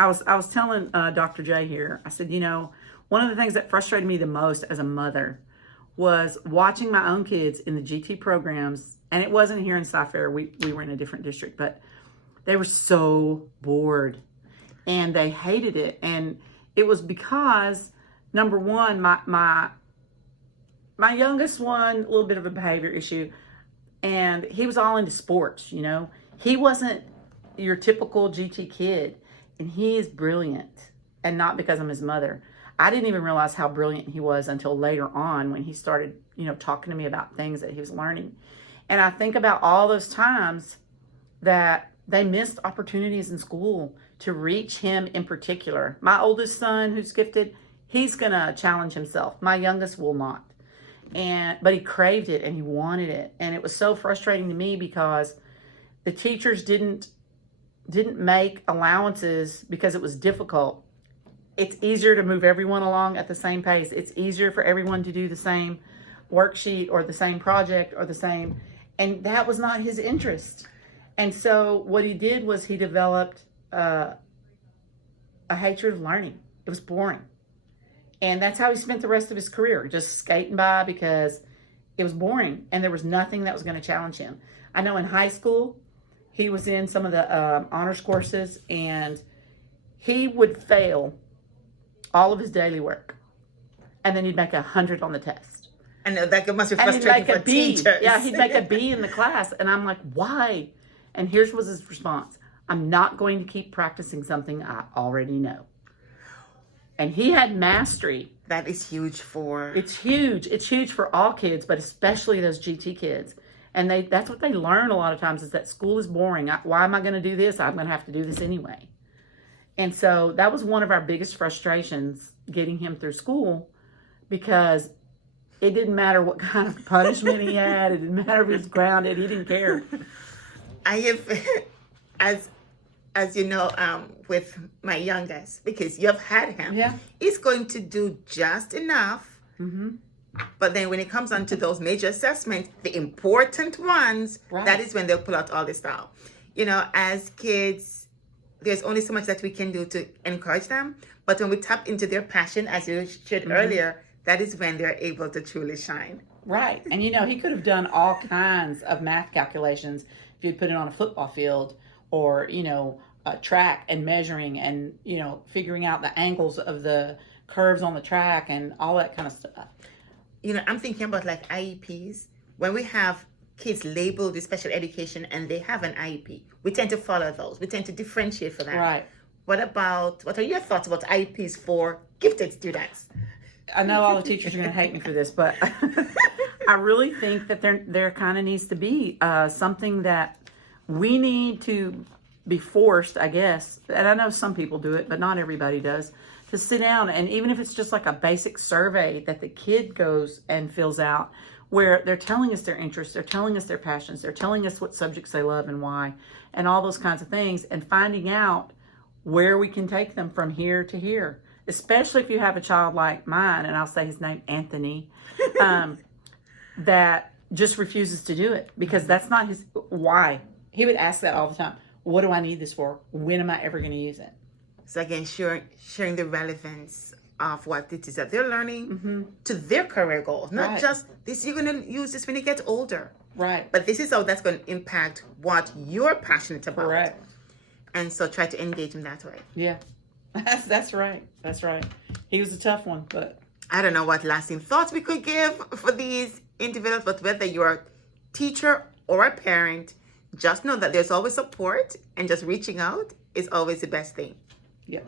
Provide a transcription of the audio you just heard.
I was telling Dr. J here, I said, one of the things that frustrated me the most as a mother was watching my own kids in the GT programs, and it wasn't here in Cy-Fair. We were in a different district, but they were so bored and they hated it. And it was because, number one, my youngest one, a little bit of a behavior issue, and he was all into sports, He wasn't your typical GT kid, and he is brilliant, and not because I'm his mother. I didn't even realize how brilliant he was until later on when he started, talking to me about things that he was learning. And I think about all those times that they missed opportunities in school to reach him in particular. My oldest son, who's gifted, he's going to challenge himself. My youngest will not. But he craved it and he wanted it. And it was so frustrating to me because the teachers didn't make allowances because it was difficult. It's easier to move everyone along at the same pace. It's easier for everyone to do the same worksheet or the same project or the same, and that was not his interest. And so what he did was he developed a hatred of learning. It was boring. And that's how he spent the rest of his career, just skating by because it was boring and there was nothing that was going to challenge him. I know in high school, he was in some of the honors courses, and he would fail all of his daily work, and then he'd make 100 on the test. I know that must be frustrating for teachers. Yeah, he'd make a B in the class, and I'm like, why? And here's was his response: I'm not going to keep practicing something I already know. And he had mastery. That is huge for... It's huge. It's huge for all kids, but especially those GT kids. And that's what they learn a lot of times, is that school is boring. Why am I going to do this? I'm going to have to do this anyway. And so that was one of our biggest frustrations, getting him through school, because it didn't matter what kind of punishment he had. It didn't matter if he was grounded. He didn't care. I have, as you know, with my youngest, because you've had him, yeah, he's going to do just enough. Mm-hmm. But then when it comes on to those major assessments, the important ones, right, that is when they'll pull out all this stuff. As kids, there's only so much that we can do to encourage them. But when we tap into their passion, as you shared mm-hmm. earlier, that is when they're able to truly shine. Right. And, he could have done all kinds of math calculations if you'd put it on a football field, or, track and measuring and, figuring out the angles of the curves on the track and all that kind of stuff. I'm thinking about like IEPs. When we have kids labeled with special education and they have an IEP, we tend to follow those. We tend to differentiate for that. Right. What are your thoughts about IEPs for gifted students? I know all the teachers are going to hate me for this, but I really think that there kind of needs to be something that we need to be forced, I guess, and I know some people do it, but not everybody does, to sit down, and even if it's just like a basic survey that the kid goes and fills out, where they're telling us their interests, they're telling us their passions, they're telling us what subjects they love and why, and all those kinds of things, and finding out where we can take them from here to here, especially if you have a child like mine, and I'll say his name, Anthony, that just refuses to do it because that's not his why. He would ask that all the time. What do I need this for? When am I ever going to use it? So again, sharing the relevance of what it is that they're learning mm-hmm. to their career goals. Not right. just this, you're going to use this when you get older. Right. But this is how that's going to impact what you're passionate about. Correct. And so try to engage in that way. Yeah. That's right. That's right. He was a tough one, but... I don't know what lasting thoughts we could give for these individuals, but whether you're a teacher or a parent, just know that there's always support, and just reaching out is always the best thing. Yep.